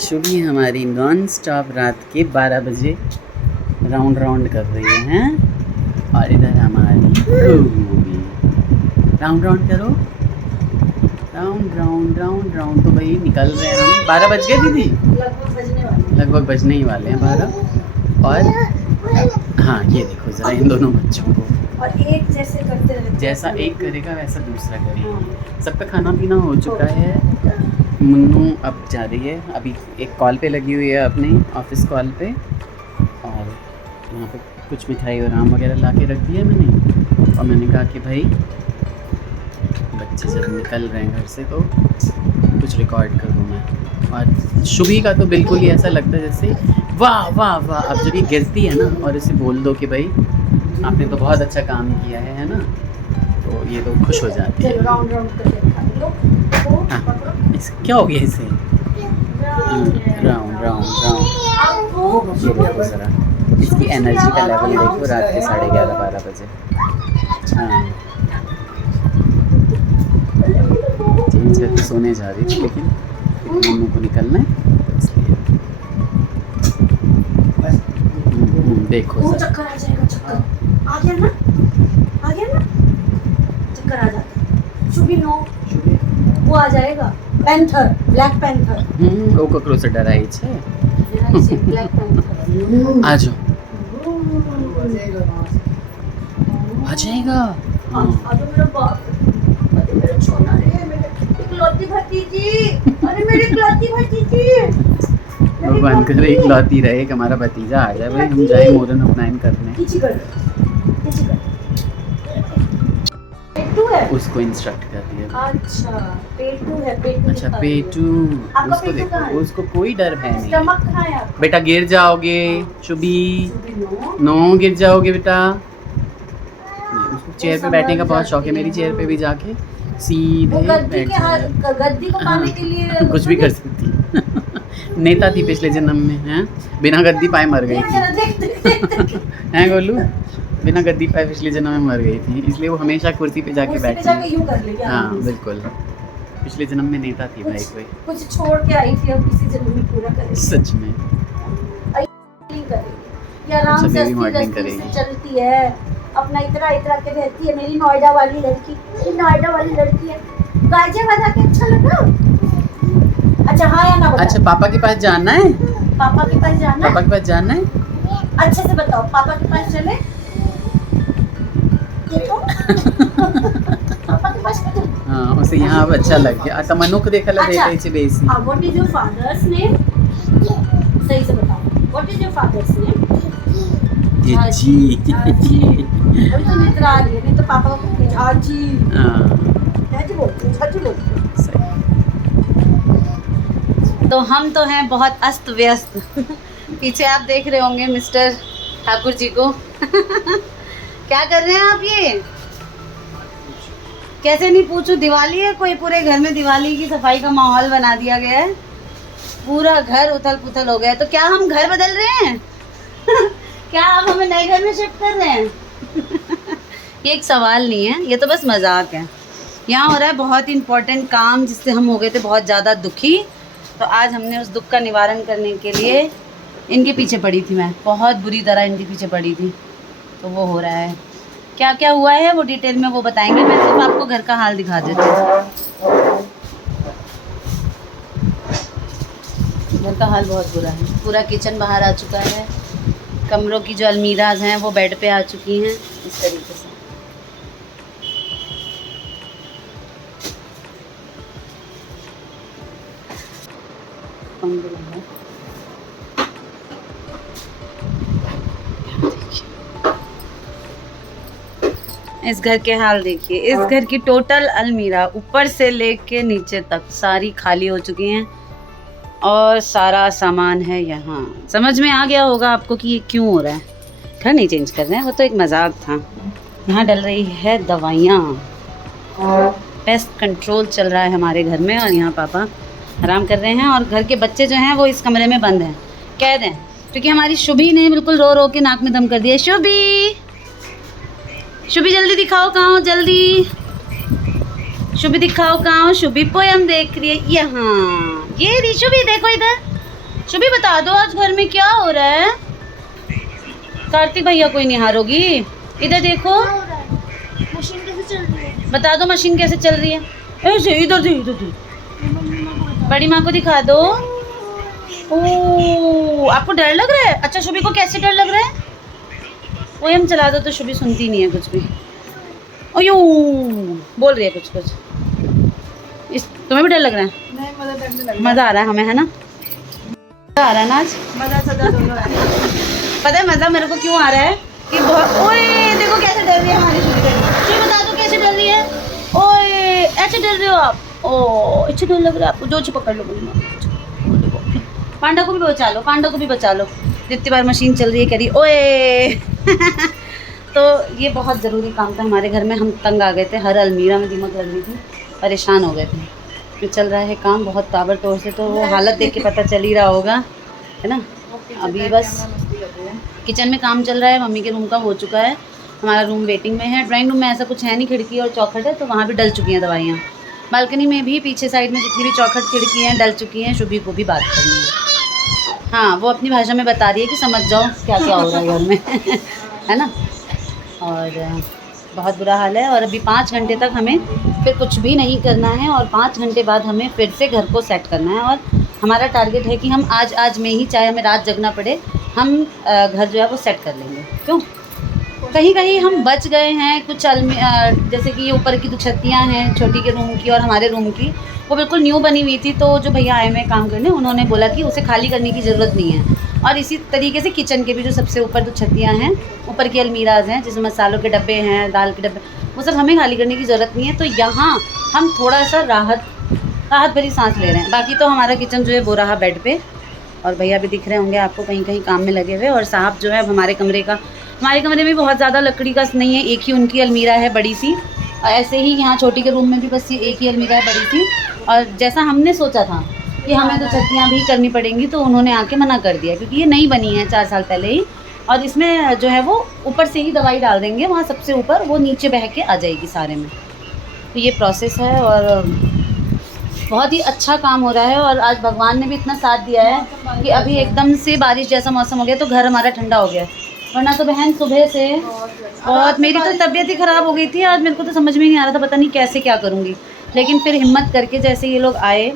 शुभी हमारी non stop रात के 12 बजे राउंड कर रही हैं और इधर हमारी खूबी राउंड करो राउंड। तो भाई निकल रहे हैं हम। 12 बज गए दीदी, लगभग बजने ही वाले हैं 12। और हाँ ये देखो ज़रा इन दोनों बच्चों को, और एक जैसे करते रहते, जैसा एक करेगा वैसा दूसरा करेगा। सबका खाना पीना हो चुका है। मुन्नू अब जा रही है, अभी एक कॉल पे लगी हुई है अपने ऑफिस कॉल पे, और यहाँ पे कुछ मिठाई और आम वगैरह ला के रख दिया मैंने। और मैंने कहा कि भाई बच्चे जब निकल रहे हैं घर से तो कुछ रिकॉर्ड करूँ मैं। और शुभी का तो बिल्कुल ही ऐसा लगता है जैसे वाह वाह वाह। अब जब ये गिरती है ना और इसे बोल दो कि भाई आपने तो बहुत अच्छा काम किया है ना, तो ये तो खुश हो जाती है। राउंड करके क्या हो गया इसे? राउंड ये देखो ज़रा इसकी एनर्जी का लेवल देखो रात के 11:30-12 बजे। हाँ चेंज करके सोने जा रही थी, लेकिन मम्मी को निकलना है इसलिए। देखो चक्कर आ जाएगा, चक्कर आ गया ना चक्कर आ जाता। शुभी नो वो आ जाएगा, पैंथर, ब्लैक पैंथर। वो ककरो से डराई छे। ब्लैक पैंथर आ जाओ, आ जाएगा। अरे मेरा बाप, अरे मेरा छोना रे, मेरे इकलौती भतीजी, अरे मेरी इकलौती भतीजी। भगवान करे इकलौती रहे कि हमारा भतीजा आ जाए भाई, हम जाए मोरन अपनायन करने। पेटू है, उसको इंस्ट्रक्ट कर दिया। अच्छा पेटू है, पेटू। अच्छा पेटू, आपका उसको पेटू देखो, कहाँ है? उसको कोई डर है नहीं। स्टमक कहाँ है आपका? बेटा गिर जाओगे शुभी, नो गिर जाओगे बेटा। नहीं, उसको चेयर पे बैठने का बहुत शौक है। मेरी चेयर पे भी जाके सीधे बैठ जाए। गद्दी को पाने के लिए कुछ भी कर सकती नेता थी पिछले जन्म में, हैं बिना गद्दी पाए मर गई थी। हैं गोलू, बिना गद्दी पाए पिछले जन्म में मर गई थी, इसलिए वो हमेशा कुर्सी पे जाके बैठती है। हाँ बिल्कुल, पिछले जन्म में नेता थी भाई कोई। कुछ छोड़ के आई थी, अब किसी जन्म में पूरा करेगी। सच में ये आराम से मॉडलिंग अस्ती से चलती है, अपना इतना के रहती है। मेरी नोएडा वाली लड़की, ये नोएडा वाली लड़की है। गाजे बजा के अच्छा लगा। अच्छा हाँ या ना बताओ। अच्छा पापा के पास जाना है, पापा के पास जाना है? पापा के पास जाना है। अच्छे से बताओ, पापा के पास चले? देखो पापा के पास चले। हाँ उसे यहाँ अब अच्छा लग गया। तमन्नु को देखा लगे अच्छा, बेची बेसी। What is your father's name? सही से बताओ, what is your father's name? जी अभी तो निद्रा आ रही है, नहीं तो पापा को झाजी। हाँ झाजी बोलते हैं, झाजी बोलते हैं। तो हम तो हैं बहुत अस्त व्यस्त। पीछे आप देख रहे होंगे मिस्टर ठाकुर जी को। क्या कर रहे हैं आप? ये कैसे नहीं पूछूं, दिवाली है कोई, पूरे घर में दिवाली की सफाई का माहौल बना दिया गया है। पूरा घर उथल पुथल हो गया है। तो क्या हम घर बदल रहे हैं? क्या आप हमें नए घर में शिफ्ट कर रहे हैं? ये एक सवाल नहीं है, ये तो बस मजाक है। यहाँ हो रहा है बहुत इंपॉर्टेंट काम, जिससे हम हो गए थे बहुत ज़्यादा दुखी। तो आज हमने उस दुख का निवारण करने के लिए इनके पीछे पड़ी थी, मैं बहुत बुरी तरह इनके पीछे पड़ी थी। तो वो हो रहा है, क्या क्या हुआ है वो डिटेल में वो बताएंगे। मैं सिर्फ आपको घर का हाल दिखा देती हूँ। घर का हाल बहुत बुरा है। पूरा किचन बाहर आ चुका है, कमरों की जो अलमीराज हैं वो बेड पे आ चुकी हैं, इस तरीके से। इस घर के हाल देखिए। इस घर की टोटल अलमीरा ऊपर से लेके नीचे तक सारी खाली हो चुकी हैं और सारा सामान है यहाँ। समझ में आ गया होगा आपको कि ये क्यों हो रहा है। घर नहीं चेंज कर रहे हैं, वो तो एक मजाक था। यहाँ डल रही है दवाइयाँ, पेस्ट कंट्रोल चल रहा है हमारे घर में, और यहाँ पापा आराम कर रहे हैं। और घर के बच्चे जो हैं वो इस कमरे में बंद हैं, कैद हैं, क्योंकि हमारी शुभी ने बिल्कुल रो रो के नाक में दम कर दिया। शुभी, शुभी जल्दी दिखाओ कहाँ हो, जल्दी शुभी दिखाओ कहाँ हो। शुभी पोयम देख रही है यहाँ, ये रही शुभी, देखो इधर। शुभी बता दो आज घर में क्या हो रहा है। कार्तिक भैया कोई निहार होगी। इधर देखो, मशीन कैसे चल रही है? बता दो मशीन कैसे चल रही है। ऐसे इधर दे, इधर दे। बड़ी माँ को दिखा दो। ओ, आपको डर लग रहा है? अच्छा, शुभी को कैसे डर लग रहा है? वो हम चला दो तो शुभी सुनती नहीं है कुछ भी। ओयो, बोल रही है कुछ कुछ। इस तुम्हें भी डर लग रहा है? नहीं, मजा डरने लग मज़ा आ रहा है हमें, है ना? मज़ा आ रहा है ना आज? मजा सजा दोनों है। पता है मज़ा मेरे को क्यों आ रहा है कि बहुत, ओए देखो कैसे डर रही है हमारी शुभी। शुभी बता दो कैसे डर रही है। ओए ऐसे डर रहे हो आप? ओ अच्छे डर लग रहा है आपको। जो पकड़ लो बोली। पांडा को भी बचा लो, पांडा को भी बचा लो। जितनी बार मशीन चल रही है कह रही ओए। तो ये बहुत ज़रूरी काम था हमारे घर में। हम तंग आ गए थे, हर अलमीरा में दीमक लग रही थी, परेशान हो गए थे। ये चल रहा है काम बहुत ताबड़तोड़ से, तो वो हालत देख के पता चल ही रहा होगा, है ना? अभी बस किचन में काम चल रहा है। मम्मी के रूम का हो चुका है, हमारा रूम वेटिंग में है। ड्राइंग रूम में ऐसा कुछ है नहीं, खिड़की और चौखट है, तो वहाँ भी डल चुकी हैं दवाइयाँ। बालकनी में भी पीछे साइड में जितनी भी चौखट खिड़की हैं डल चुकी हैं। शुभी को भी बात करनी है। हाँ, वो अपनी भाषा में बता रही है कि समझ जाओ क्या क्या हो रहा है घर में। है ना? और बहुत बुरा हाल है। और अभी 5 घंटे तक हमें फिर कुछ भी नहीं करना है, और 5 घंटे बाद हमें फिर से घर को सेट करना है। और हमारा टारगेट है कि हम आज में ही, चाहे हमें रात जगना पड़े, हम घर जो है वो सेट कर लेंगे। क्यों? कहीं कहीं हम बच गए हैं कुछ जैसे कि ऊपर की 2 छत्तियाँ हैं छोटी के रूम की और हमारे रूम की, वो बिल्कुल न्यू बनी हुई थी। तो जो भैया आए हुए काम करने, उन्होंने बोला कि उसे खाली करने की ज़रूरत नहीं है। और इसी तरीके से किचन के भी जो सबसे ऊपर 2 छत्तियाँ हैं, ऊपर की अलमीराज हैं जिसमें मसालों के डब्बे हैं, दाल के डब्बे, वो सब हमें खाली करने की ज़रूरत नहीं है। तो यहाँ हम थोड़ा सा राहत भरी सांस ले रहे हैं। बाकी तो हमारा किचन जो है वो रहा बेड पे, और भैया भी दिख रहे होंगे आपको कहीं कहीं काम में लगे हुए। और साहब जो है हमारे कमरे में बहुत ज़्यादा लकड़ी का नहीं है, एक ही उनकी अलमीरा है बड़ी सी। और ऐसे ही यहाँ छोटी के रूम में भी बस ये एक ही अलमीरा है बड़ी सी। और जैसा हमने सोचा था कि हमें तो छत्तियाँ भी करनी पड़ेंगी, तो उन्होंने आके मना कर दिया, क्योंकि ये नई बनी है 4 साल पहले ही। और इसमें जो है वो ऊपर से ही दवाई डाल देंगे, वहाँ सबसे ऊपर, वो नीचे बह के आ जाएगी सारे में। तो ये प्रोसेस है और बहुत ही अच्छा काम हो रहा है। और आज भगवान ने भी इतना साथ दिया है कि अभी एकदम से बारिश जैसा मौसम हो गया, तो घर हमारा ठंडा हो गया। वरना तो बहन सुबह से बहुत, मेरी तो तबीयत ही ख़राब हो गई थी आज। मेरे को तो समझ में नहीं आ रहा था, पता नहीं कैसे क्या करूँगी। लेकिन फिर हिम्मत करके जैसे ये लोग आए,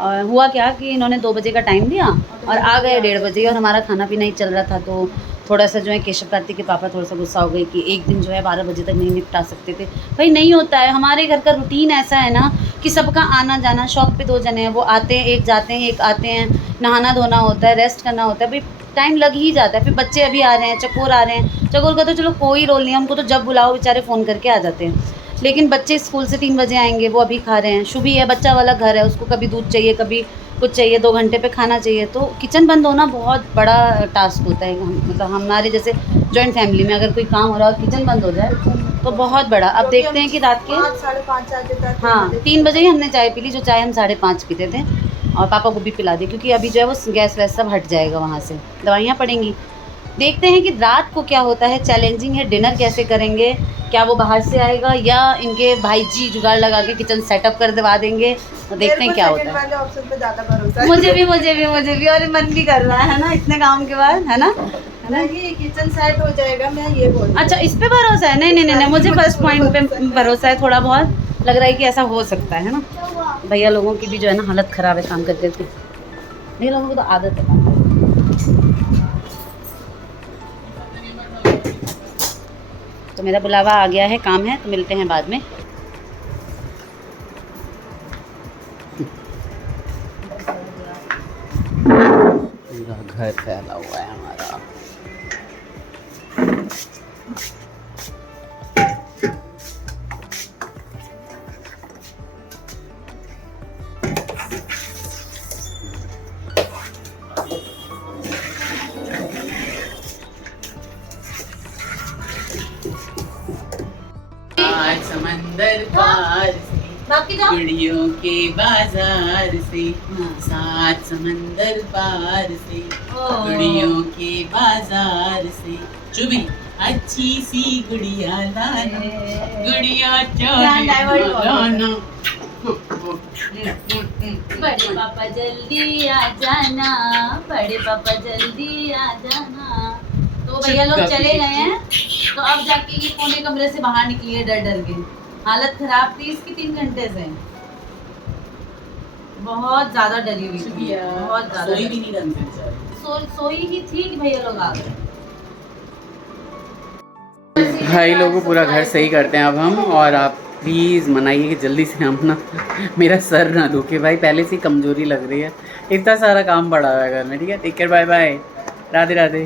और हुआ क्या कि इन्होंने 2 बजे का टाइम दिया और आ गए 1:30 बजे। और हमारा खाना पीना ही चल रहा था, तो थोड़ा सा जो है केशव कार्तिक के पापा थोड़ा सा गुस्सा हो गए कि एक दिन जो है 12 बजे तक नहीं निपटा सकते थे। भाई नहीं होता है, हमारे घर का रूटीन ऐसा है ना कि सबका आना जाना। शॉप पे 2 जने हैं, वो आते हैं, एक जाते हैं, एक आते हैं, नहाना धोना होता है, रेस्ट करना होता है, भाई टाइम लग ही जाता है। फिर बच्चे अभी आ रहे हैं, चकोर आ रहे हैं। चकोर का तो चलो कोई रोल नहीं है, हमको तो जब बुलाओ बेचारे फ़ोन करके आ जाते हैं। लेकिन बच्चे स्कूल से 3 बजे आएंगे, वो अभी खा रहे हैं। शुभी है, बच्चा वाला घर है, उसको कभी दूध चाहिए, कभी कुछ चाहिए, 2 घंटे पे खाना चाहिए। तो किचन बंद होना बहुत बड़ा टास्क होता है। मतलब हमारे जैसे जॉइंट फैमिली में अगर कोई काम हो रहा है और किचन बंद हो जाए तो बहुत बड़ा। अब देखते हैं कि रात के 5-5:30 तक, हाँ 3 बजे ही हमने चाय पी ली, जो चाय हम 5:30 पीते थे। और पापा को भी पिला दी, क्योंकि अभी जो है वो गैस वैस सब हट जाएगा, वहाँ से दवाइयाँ पड़ेंगी। देखते हैं कि रात को क्या होता है। चैलेंजिंग है, डिनर कैसे करेंगे, क्या वो बाहर से आएगा या इनके भाई जी जुगाड़ लगा के किचन सेटअप कर दवा देंगे। तो देखते हैं क्या होता है। वाले ऑप्शन पे ज़्यादा भरोसा है। मुझे भी और मन भी कर रहा है ना इतने काम के बाद, है ना? नहीं, किचन सेट हो जाएगा, मैं ये बोल रही हूँ। अच्छा, इस पे भरोसा है? नहीं, मुझे फर्स्ट पॉइंट पे भरोसा है। थोड़ा बहुत लग रहा है कि ऐसा हो सकता है ना? भैया लोगों की भी जो है ना हालत ख़राब है काम करते करते। भैया लोगों को तो आदत है काम करने की। तो मेरा बुलावा आ गया है, काम है, तो मिलते हैं बाद में। पूरा घर फैला हुआ है हमारा। आज समंदर पार से, बाकी जाओ। गुड़ियों के बाजार से, सात समंदर पार से, गुड़ियों के बाजार से, चुभी अच्छी सी गुड़िया लाना, गुड़िया ध्यान divert करो। लाना। बड़े पापा जल्दी आ जाना, बड़े पापा जल्दी आ जाना। तो भैया लोग चले गए हैं, तो अब जाके ये कोने कमरे से बाहर निकली है डर डर के। हालत खराब थी इसकी 3 घंटे से, बहुत ज्यादा डरी हुई थी, बहुत ज्यादा सोई भी नहीं ढंग से बेचारी। सोई ही थी कि भैया लोग आ गए। भाई लोगों पूरा घर सही करते हैं अब हम, और आप प्लीज़ मनाइए कि जल्दी से हम ना मेरा सर ना दुखे भाई, पहले से ही कमजोरी लग रही है, इतना सारा काम पड़ा हुआ है घर में। ठीक है, take care, bye bye, Radhe Radhe.